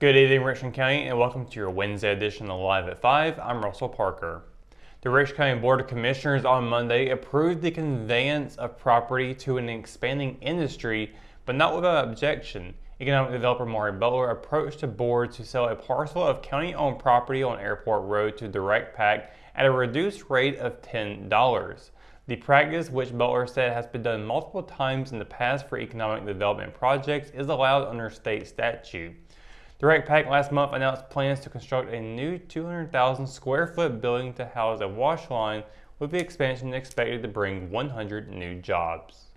Good evening, Richmond County, and welcome to your Wednesday edition of Live at 5. I'm Russell Parker. The Richmond County Board of Commissioners on Monday approved the conveyance of property to an expanding industry, but not without objection. Economic developer Maury Butler approached the board to sell a parcel of county-owned property on Airport Road to Direct Pack at a reduced rate of $10. The practice, which Butler said has been done multiple times in the past for economic development projects, is allowed under state statute. Direct Pack last month announced plans to construct a new 200,000 square foot building to house a wash line, with the expansion expected to bring 100 new jobs.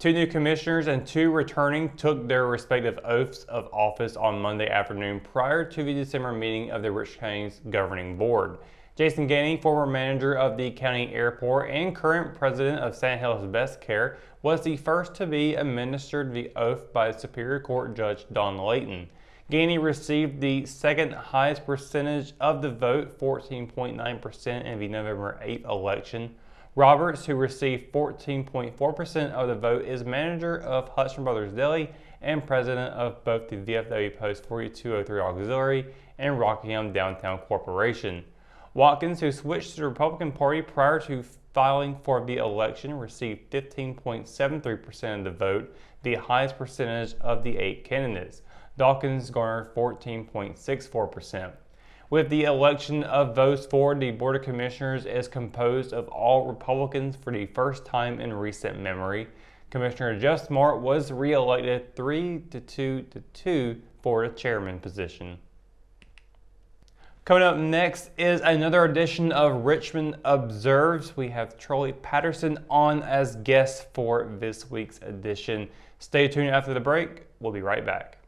2 new commissioners and 2 returning took their respective oaths of office on Monday afternoon prior to the December meeting of the Richmond County's governing board. Jason Gainey, former manager of the county airport and current president of Sand Hills Best Care, was the first to be administered the oath by Superior Court Judge Don Layton. Gainey received the second highest percentage of the vote, 14.9% in the November 8th election. Roberts, who received 14.4% of the vote, is manager of Hudson Brothers Deli and president of both the VFW Post 4203 Auxiliary and Rockingham Downtown Corporation. Watkins, who switched to the Republican Party prior to filing for the election, received 15.73% of the vote, the highest percentage of the 8 candidates. Dawkins garnered 14.64%. With the election of votes for, the Board of Commissioners is composed of all Republicans for the first time in recent memory. Commissioner Jeff Smart was re-elected 3-2 for the chairman position. Coming up next is another edition of Richmond Observes. We have Charlie Patterson on as guest for this week's edition. Stay tuned after the break. We'll be right back.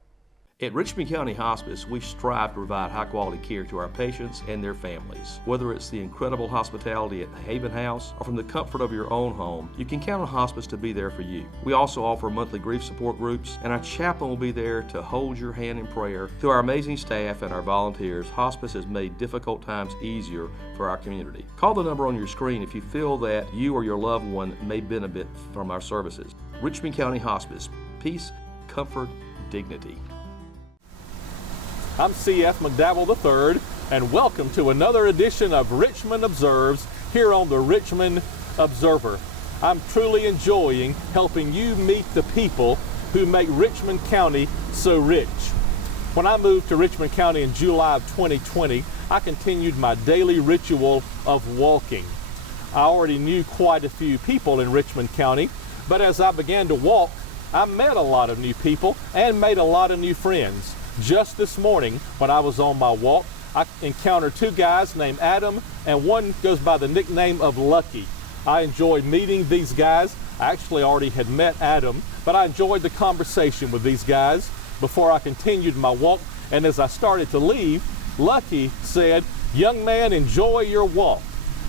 At Richmond County Hospice, we strive to provide high-quality care to our patients and their families. Whether it's the incredible hospitality at the Haven House or from the comfort of your own home, you can count on Hospice to be there for you. We also offer monthly grief support groups, and our chaplain will be there to hold your hand in prayer. Through our amazing staff and our volunteers, Hospice has made difficult times easier for our community. Call the number on your screen if you feel that you or your loved one may benefit from our services. Richmond County Hospice. Peace, comfort, dignity. I'm C.F. McDowell III, and welcome to another edition of Richmond Observes here on the Richmond Observer. I'm truly enjoying helping you meet the people who make Richmond County so rich. When I moved to Richmond County in July of 2020, I continued my daily ritual of walking. I already knew quite a few people in Richmond County, but as I began to walk, I met a lot of new people and made a lot of new friends. Just this morning, when I was on my walk, I encountered 2 guys named Adam, and one goes by the nickname of Lucky. I enjoyed meeting these guys. I actually already had met Adam, but I enjoyed the conversation with these guys before I continued my walk. And as I started to leave, Lucky said, "Young man, enjoy your walk."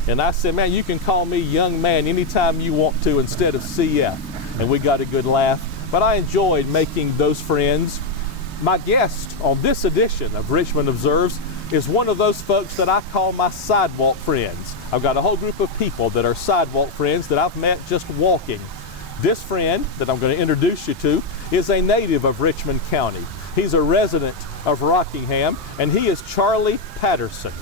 And I said, "Man, you can call me young man anytime you want to instead of CF." And we got a good laugh, but I enjoyed making those friends. My guest on this edition of Richmond Observes is one of those folks that I call my sidewalk friends. I've got a whole group of people that are sidewalk friends that I've met just walking. This friend that I'm going to introduce you to is a native of Richmond County. He's a resident of Rockingham, and he is Charlie Patterson.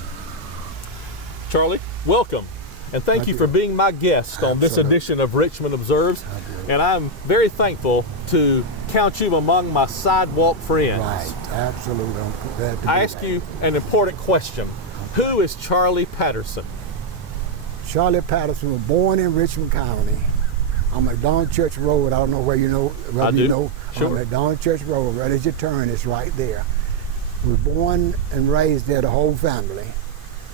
Charlie, welcome. And thank you for being my guest on this edition of Richmond Observes. And I'm very thankful to count you among my sidewalk friends. Right, absolutely. I'm glad to I ask you an important question. Who is Charlie Patterson? Charlie Patterson was born in Richmond County on McDonald Church Road. I don't know where you know. I do. You know, sure. On McDonald Church Road, right as you turn, it's right there. We were born and raised there, the whole family.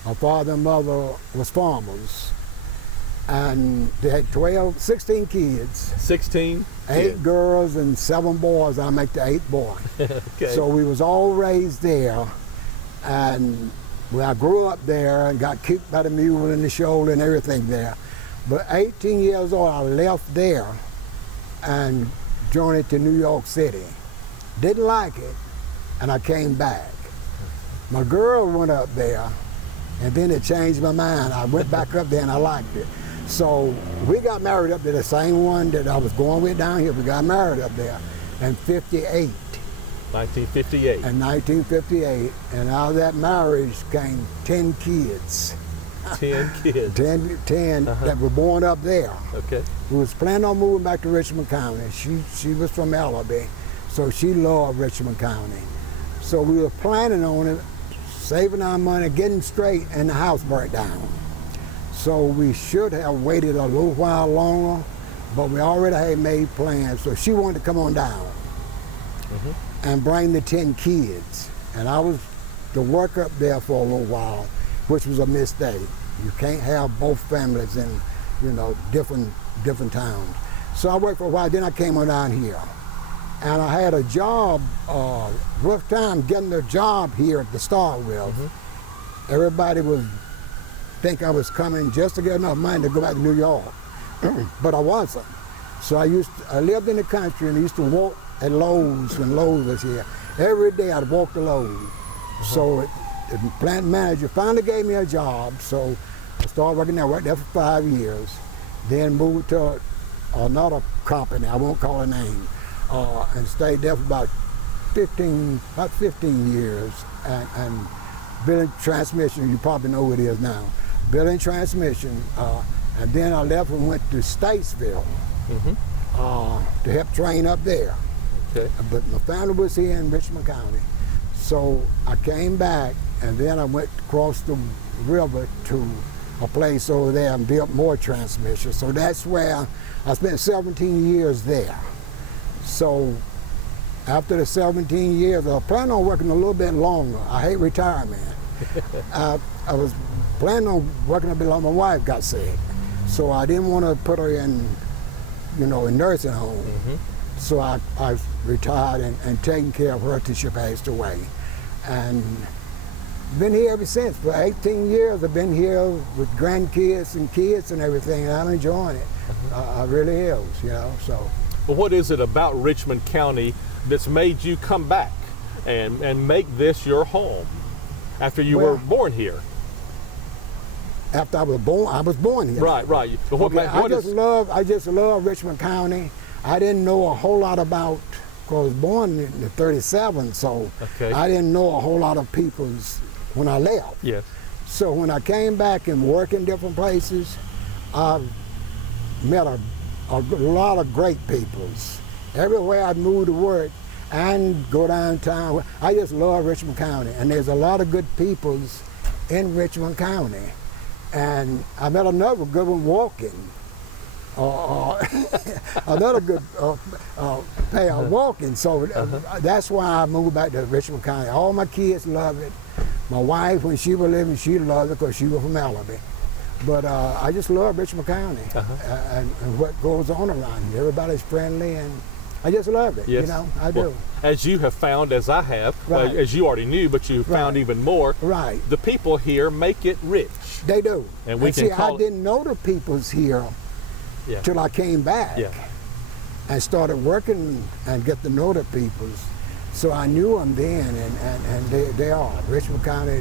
My father and mother was farmers, and they had 16 kids. 16? 8 girls and 7 boys. I make the 8th boy. Okay. So we was all raised there, and when I grew up there and got kicked by the mule in the shoulder and everything there. But 18 years old, I left there and journeyed to New York City. Didn't like it, and I came back. My girl went up there, and then it changed my mind. I went back up there and I liked it. So we got married up there, the same one that I was going with down here. We got married up there in '58. 1958. In 1958, and out of that marriage came 10 kids. 10 kids. 10 that were born up there. Okay. We was planning on moving back to Richmond County. She was from Ellaby, so she loved Richmond County. So we were planning on it, saving our money, getting straight, and the house burnt down. So we should have waited a little while longer, but we already had made plans. So she wanted to come on down and bring the 10 kids. And I was to work up there for a little while, which was a mistake. You can't have both families in, different towns. So I worked for a while, then I came on down here. And I had a job, rough time getting a job here to start with. Everybody would think I was coming just to get enough money to go back to New York, but I wasn't. So I lived in the country and I used to walk at Lowe's when Lowe's was here. Every day I'd walk to Lowe's. So the plant manager finally gave me a job, so I started working there. I worked there for 5 years, then moved to another company, I won't call a name, and stayed there for about 15 years, and building transmission, you probably know what it is now. Building transmission, and then I left and went to Statesville to help train up there. Okay. But my family was here in Richmond County. So I came back, and then I went across the river to a place over there and built more transmissions. So that's where I spent 17 years there. So after the 17 years, I planned on working a little bit longer. I hate retirement. I was planning on working a bit longer. My wife got sick, so I didn't want to put her in, a nursing home. So I retired and taken care of her till she passed away. And been here ever since. For 18 years, I've been here with grandkids and kids and everything, and I'm enjoying it. I really is, so. Well, what is it about Richmond County that's made you come back and make this your home after you were born here? After I was born here. Right. But I just love Richmond County. I didn't know a whole lot about, because I was born in the 37, so I didn't know a whole lot of people's when I left. Yes. So when I came back and worked in different places, I met a lot of great peoples. Everywhere I moved to work and go downtown, I just love Richmond County. And there's a lot of good peoples in Richmond County. And I met another good one walking. Another good pair walking. So that's why I moved back to Richmond County. All my kids love it. My wife, when she was living, she loved it because she was from Ellaby. But I just love Richmond County and what goes on around here. Everybody's friendly, and I just love it. Yes. I do. As you have found, as I have, as you already knew, but you found even more. Right. The people here make it rich. They do. And we can see, call I didn't know the peoples here till I came back and started working and get to know the peoples. So I knew them then, and they are. Richmond County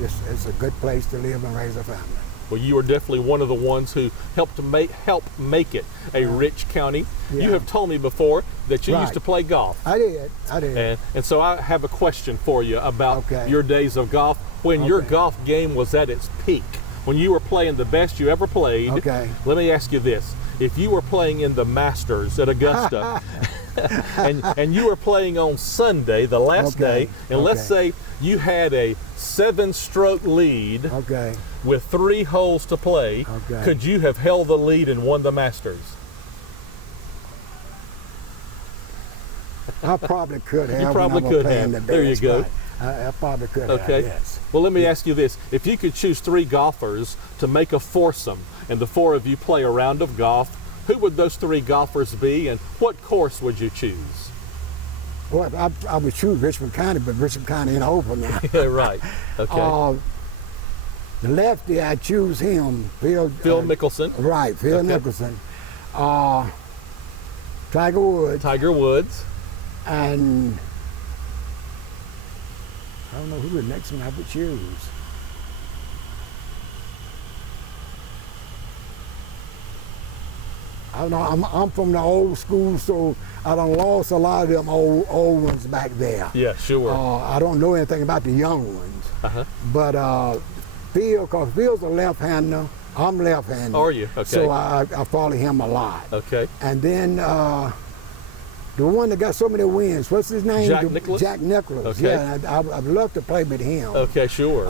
is a good place to live and raise a family. Well, you are definitely one of the ones who helped make it a rich county. Yeah. You have told me before that you used to play golf. I did. And so I have a question for you about your days of golf, when your golf game was at its peak, when you were playing the best you ever played. Let me ask you this. If you were playing in the Masters at Augusta and you were playing on Sunday, the last day, and let's say you had a 7-stroke lead with 3 holes to play, could you have held the lead and won the Masters? I probably could have. You probably could have. There you go. I probably could have, yes. Well, let me ask you this. If you could choose 3 golfers to make a foursome, and the 4 of you play a round of golf, who would those 3 golfers be, and what course would you choose? Well, I would choose Richmond County, but Richmond County ain't open now. Right. Okay. The lefty, I choose him, Phil Mickelson. Right, Phil Mickelson. Tiger Woods. Tiger Woods. And I don't know who the next one I would choose. I'm from the old school, so I done lost a lot of them old ones back there. Yeah, sure. I don't know anything about the young ones. But Phil, because Phil's a left-hander, I'm left-handed. Are you? Okay. So I follow him a lot. Okay. And then the one that got so many wins, what's his name? Jack Nicklaus? Jack Nicklaus. Okay. Yeah, I'd love to play with him. Okay, sure.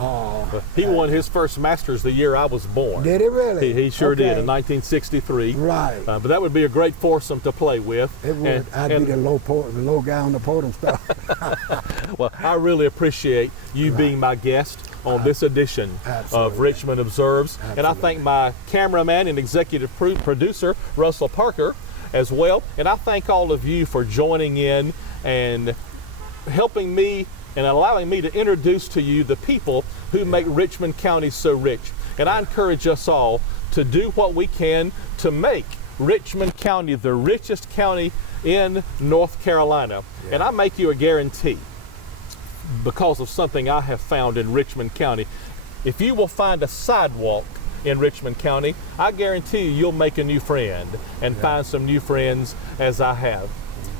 He won his first Masters the year I was born. Did he really? He sure did in 1963. Right. But that would be a great foursome to play with. It would. I'd be the low guy on the podium stuff. Well, I really appreciate you being my guest on this edition of Richmond Observes. And I thank my cameraman and executive producer, Russell Parker, as well. And I thank all of you for joining in and helping me and allowing me to introduce to you the people who make Richmond County so rich. And I encourage us all to do what we can to make Richmond County the richest county in North Carolina. And I make you a guarantee because of something I have found in Richmond County. If you will find a sidewalk in Richmond County, I guarantee you'll make a new friend and find some new friends as I have.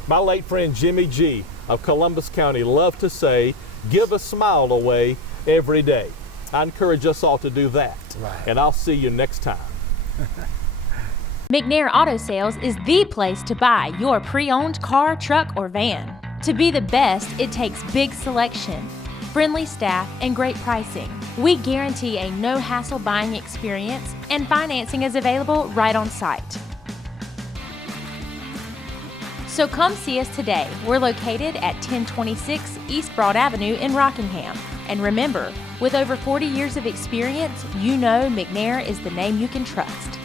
My late friend Jimmy G of Columbus County loved to say, give a smile away every day. I encourage us all to do that. And I'll see you next time. McNair Auto Sales is the place to buy your pre-owned car, truck, or van. To be the best, it takes big selection, friendly staff, and great pricing. We guarantee a no-hassle buying experience, and financing is available right on site. So come see us today. We're located at 1026 East Broad Avenue in Rockingham. And remember, with over 40 years of experience, you know McNair is the name you can trust.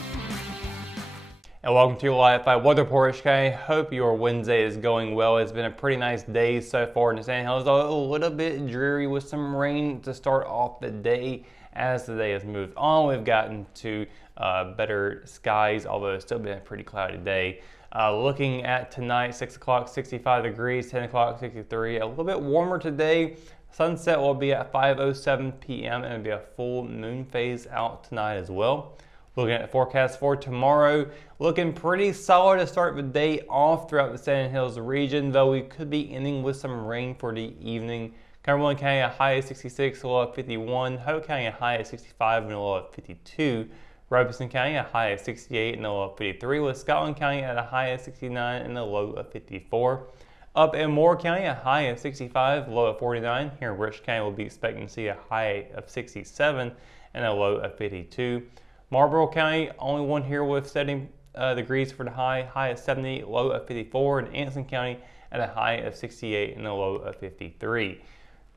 And welcome to your Live 5 Weather Report, HK. Hope your Wednesday is going well. It's been a pretty nice day so far in the Sand Hills, though a little bit dreary with some rain to start off the day. As the day has moved on, we've gotten to better skies, although it's still been a pretty cloudy day. Looking at tonight, 6 o'clock, 65 degrees, 10 o'clock, 63. A little bit warmer today. Sunset will be at 5:07 p.m. and it'll be a full moon phase out tonight as well. Looking at the forecast for tomorrow, looking pretty solid to start the day off throughout the Sand Hills region, though we could be ending with some rain for the evening. Cumberland County a high of 66, a low of 51. Hope County a high of 65 and a low of 52. Robeson County a high of 68 and a low of 53, with Scotland County at a high of 69 and a low of 54. Up in Moore County, a high of 65, low of 49. Here in Rich County, we'll be expecting to see a high of 67 and a low of 52. Marlboro County, only one here with 70 degrees for the high of 70, low of 54. And Anson County at a high of 68 and a low of 53.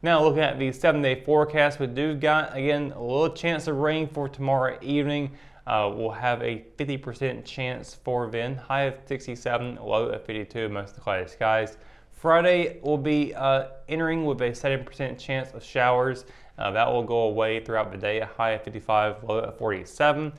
Now looking at the 7-day forecast, we do got, again, a little chance of rain for tomorrow evening. We'll have a 50% chance for then, high of 67, low of 52, mostly cloudy skies. Friday will be entering with a 7% chance of showers. That will go away throughout the day, a high of 55, low of 47.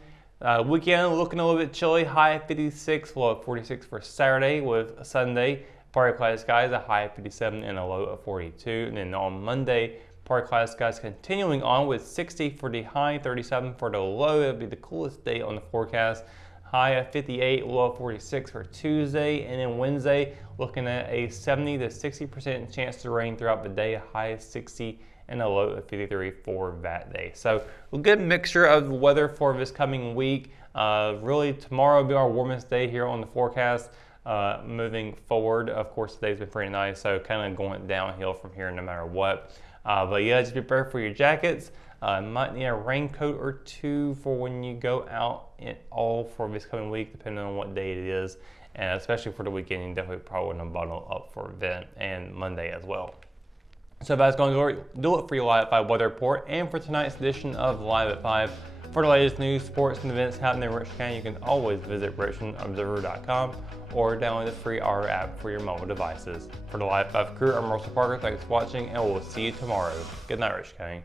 Weekend looking a little bit chilly, high of 56, low of 46 for Saturday, with Sunday partly cloudy skies, a high of 57 and a low of 42. And then on Monday, partly cloudy skies continuing on with 60 for the high, 37 for the low. It'll be the coolest day on the forecast. High of 58, low of 46 for Tuesday. And then Wednesday, looking at a 70 to 60% chance to rain throughout the day, a high of 60 and a low of 53 for that day. So a good mixture of weather for this coming week. Really, tomorrow will be our warmest day here on the forecast. Moving forward, of course, today's been pretty nice, so kind of going downhill from here no matter what. But yeah, just be prepared for your jackets. Might need a raincoat or two for when you go out all for this coming week, depending on what day it is. And especially for the weekend, you definitely probably want to bundle up for event and Monday as well. So that's going to do it for your Live at 5 weather report and for tonight's edition of Live at 5. For the latest news, sports, and events happening in Richmond County, you can always visit richmondobserver.com or download the free R app for your mobile devices. For the Live 5 crew, I'm Russell Parker. Thanks for watching, and we'll see you tomorrow. Good night, Richmond County.